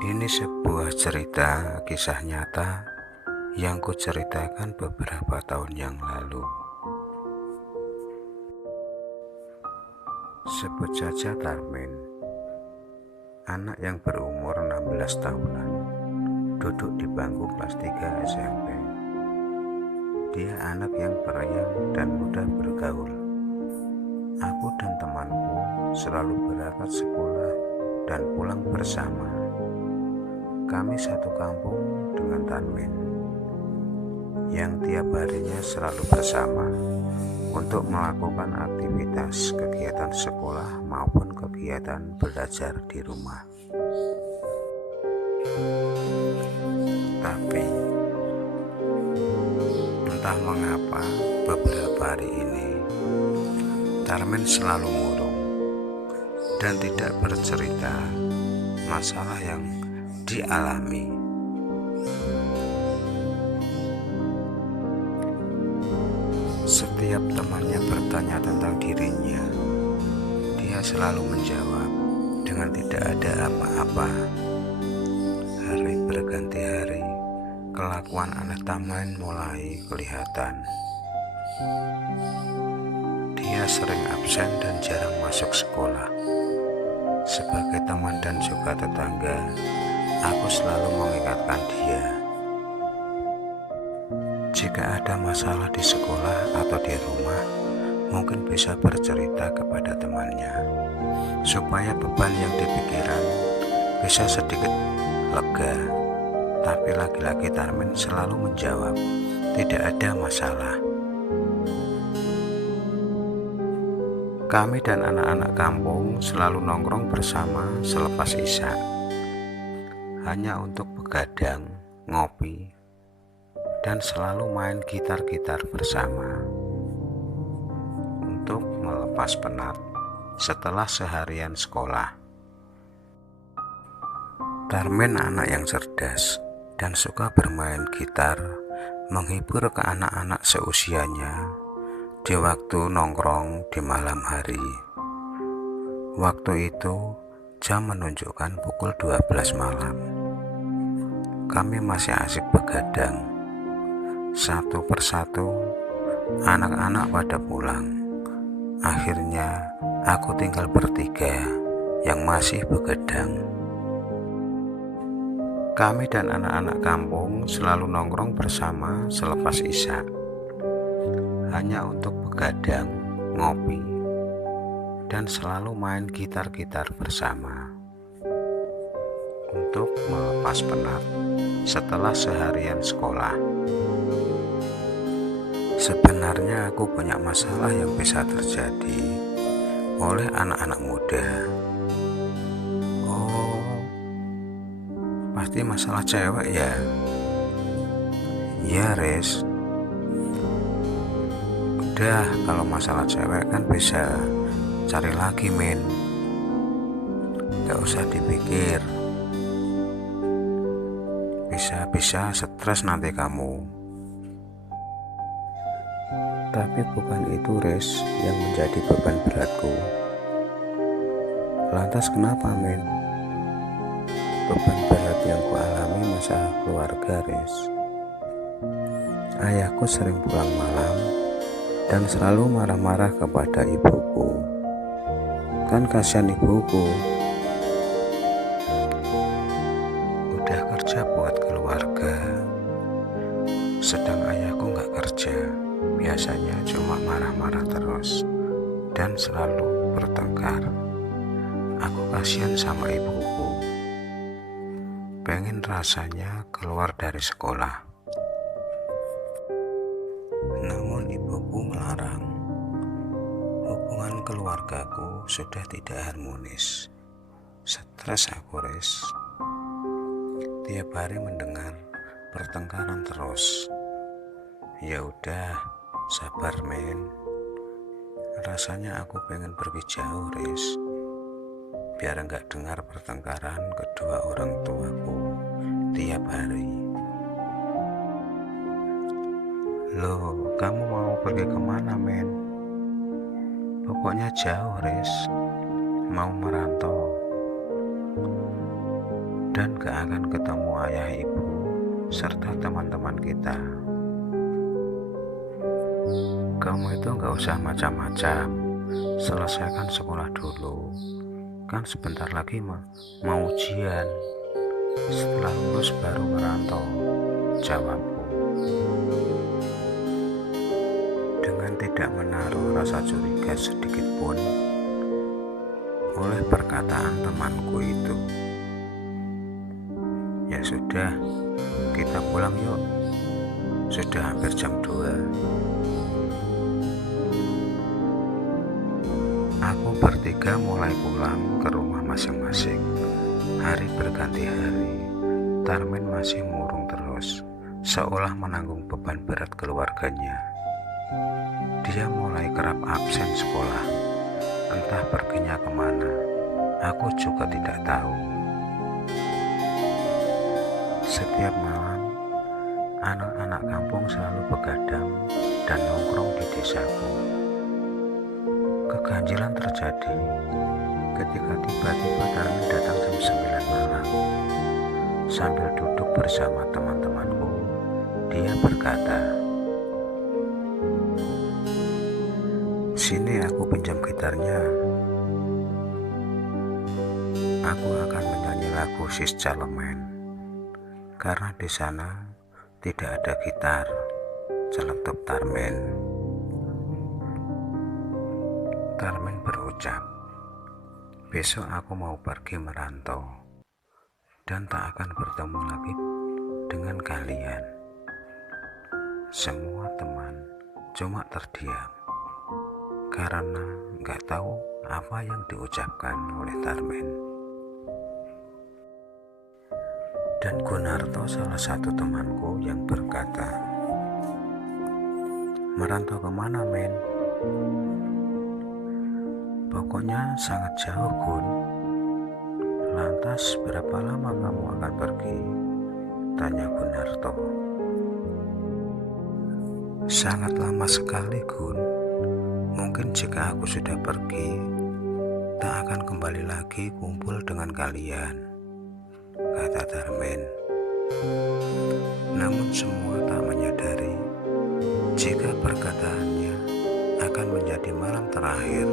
Ini sebuah cerita kisah nyata yang kuceritakan beberapa tahun yang lalu. Sebut saja Tarmin, anak yang berumur 16 tahunan, duduk di bangku kelas 3 SMP. Dia anak yang periang dan mudah bergaul. Aku dan temanku selalu berangkat sekolah dan pulang bersama. Kami satu kampung dengan Tarmin, yang tiap harinya selalu bersama untuk melakukan aktivitas kegiatan sekolah maupun kegiatan belajar di rumah. Tapi entah mengapa beberapa hari ini Tarmin selalu murung dan tidak bercerita masalah yang dialami. Setiap temannya bertanya tentang dirinya, dia selalu menjawab dengan tidak ada apa-apa. Hari berganti hari, kelakuan anak Tarmin mulai kelihatan. Dia sering absen dan jarang masuk sekolah. Sebagai teman dan juga tetangga, aku selalu mengingatkan dia. Jika ada masalah di sekolah atau di rumah, mungkin bisa bercerita kepada temannya, supaya beban yang dipikiran bisa sedikit lega. Tapi lagi-lagi Tarmin selalu menjawab, tidak ada masalah. Kami dan anak-anak kampung selalu nongkrong bersama selepas isya, hanya untuk begadang, ngopi, dan selalu main gitar-gitar bersama untuk melepas penat setelah seharian sekolah. Tarmin anak yang cerdas dan suka bermain gitar, menghibur ke anak-anak seusianya di waktu nongkrong di malam hari. Waktu itu jam menunjukkan pukul 12 malam. Kami masih asik begadang. Satu persatu anak-anak pada pulang. Akhirnya aku tinggal bertiga yang masih begadang. Kami dan anak-anak kampung selalu nongkrong bersama selepas isya, hanya untuk begadang, ngopi, dan selalu main gitar-gitar bersama untuk melepas penat setelah seharian sekolah. Sebenarnya aku banyak masalah yang bisa terjadi oleh anak-anak muda. Oh, pasti masalah cewek ya? Ya Res, udah kalau masalah cewek kan bisa cari lagi men, gak usah dipikir, bisa stres nanti kamu. Tapi bukan itu Res yang menjadi beban beratku. Lantas kenapa men? Beban berat yang kualami masalah keluarga Res. Ayahku sering pulang malam dan selalu marah-marah kepada ibuku. Kan kasihan ibuku, udah kerja buat keluarga, sedang ayahku gak kerja. Biasanya cuma marah-marah terus dan selalu bertengkar. Aku kasihan sama ibuku, pengen rasanya keluar dari sekolah. Namun ibuku melarang. Hubungan keluargaku sudah tidak harmonis. Stres aku Res. Tiap hari mendengar pertengkaran terus. Ya udah, sabar men. Rasanya aku pengen pergi jauh Res, biar enggak dengar pertengkaran kedua orang tuaku tiap hari. Loh, kamu mau pergi kemana men? Pokoknya jauh Res, mau merantau. dan gak akan ketemu ayah ibu serta teman-teman kita. Kamu itu gak usah macam-macam, selesaikan sekolah dulu, kan sebentar lagi mau ujian. Setelah lulus baru merantau, jawabku. Dengan tidak menaruh rasa curiga sedikit pun oleh perkataan temanku itu. Ya sudah, kita pulang yuk, sudah hampir jam 2. Aku bertiga mulai pulang ke rumah masing-masing. Hari berganti hari, Tarmin masih murung terus, seolah menanggung beban berat keluarganya. Dia mulai kerap absen sekolah, entah perginya kemana, aku juga tidak tahu. Setiap malam, anak-anak kampung selalu begadang dan nongkrong di desaku. Keganjilan terjadi ketika tiba-tiba Tarmin datang jam 9 malam. Sambil duduk bersama teman-temanku, dia berkata, "Sini aku pinjam gitarnya. Aku akan menyanyi lagu Sis Calemen, karena di sana tidak ada gitar," celetuk Tarmin. Tarmin berucap, "Besok aku mau pergi merantau dan tak akan bertemu lagi dengan kalian." Semua teman cuma terdiam karena gak tahu apa yang diucapkan oleh Tarmin. Dan Gunarto, salah satu temanku, yang berkata, "Merantau kemana, men?" "Pokoknya sangat jauh, Gun." "Lantas berapa lama kamu akan pergi?" tanya Gunarto. "Sangat lama sekali, Gun. Mungkin jika aku sudah pergi, tak akan kembali lagi kumpul dengan kalian," kata Tarmin. Namun semua tak menyadari jika perkataannya akan menjadi malam terakhir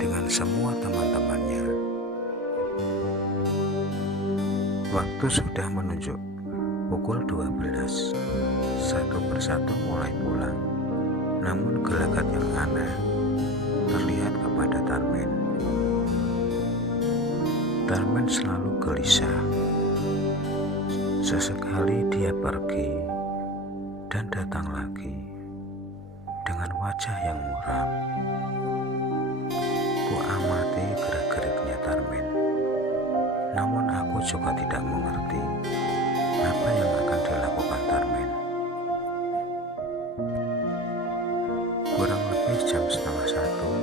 dengan semua teman-temannya. Waktu sudah menunjuk pukul 12. Satu persatu mulai pulang. Namun gelagat yang aneh terlihat kepada Tarmin. Tarmin selalu gelisah. Sesekali dia pergi dan datang lagi dengan wajah yang muram. Ku amati gerak-geriknya Tarmin, namun aku juga tidak mengerti apa yang akan dilakukan Tarmin. Kurang lebih jam 12:30,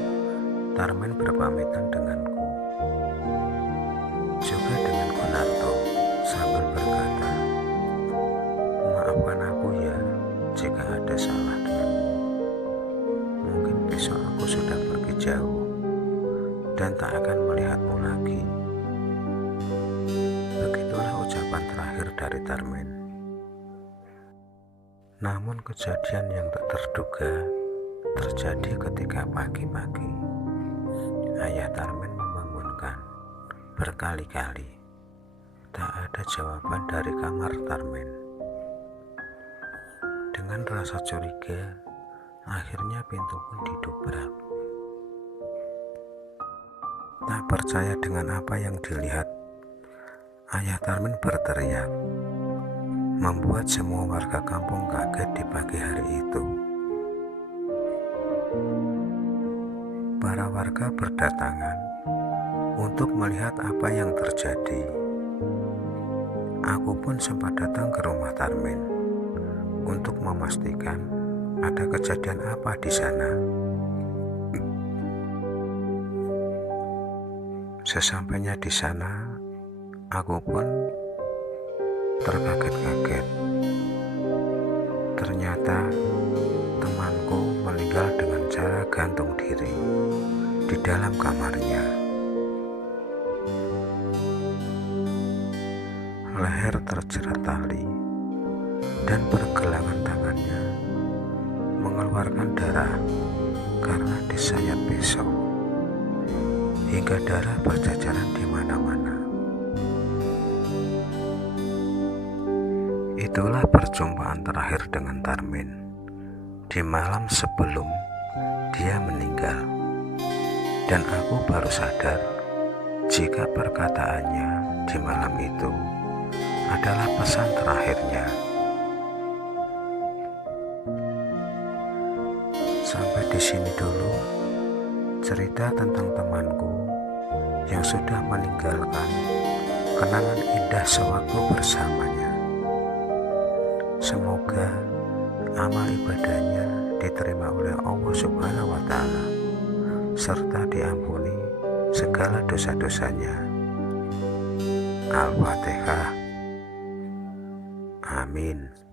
Tarmin berpamitan denganku, juga dengan Gunarto, sambil berkata, "Maafkan aku ya jika ada salah denganmu. Mungkin besok aku sudah pergi jauh dan tak akan melihatmu lagi." Begitulah ucapan terakhir dari Tarmin. Namun kejadian yang tak terduga terjadi ketika pagi-pagi. Ayah Tarmin membangunkan berkali-kali. Tak ada jawaban dari kamar Tarmin. Dengan rasa curiga, akhirnya pintu pun didobrak. Tak percaya dengan apa yang dilihat, ayah Tarmin berteriak, membuat semua warga kampung kaget di pagi hari itu. Para warga berdatangan untuk melihat apa yang terjadi. Aku pun sempat datang ke rumah Tarmin untuk memastikan ada kejadian apa di sana. Sesampainya di sana, aku pun terkaget-kaget. Ternyata temanku meninggal dengan cara gantung diri di dalam kamarnya. terjerat tali dan pergelangan tangannya mengeluarkan darah karena disayat pisau, hingga darah berjajaran di mana-mana. Itulah perjumpaan terakhir dengan Tarmin di malam sebelum dia meninggal, dan aku baru sadar jika perkataannya di malam itu adalah pesan terakhirnya. Sampai di sini dulu cerita tentang temanku yang sudah meninggalkan kenangan indah sewaktu bersamanya. Semoga amal ibadahnya diterima oleh Allah Subhanahu wa Ta'ala, serta diampuni segala dosa-dosanya. Al-Fatihah. Amin.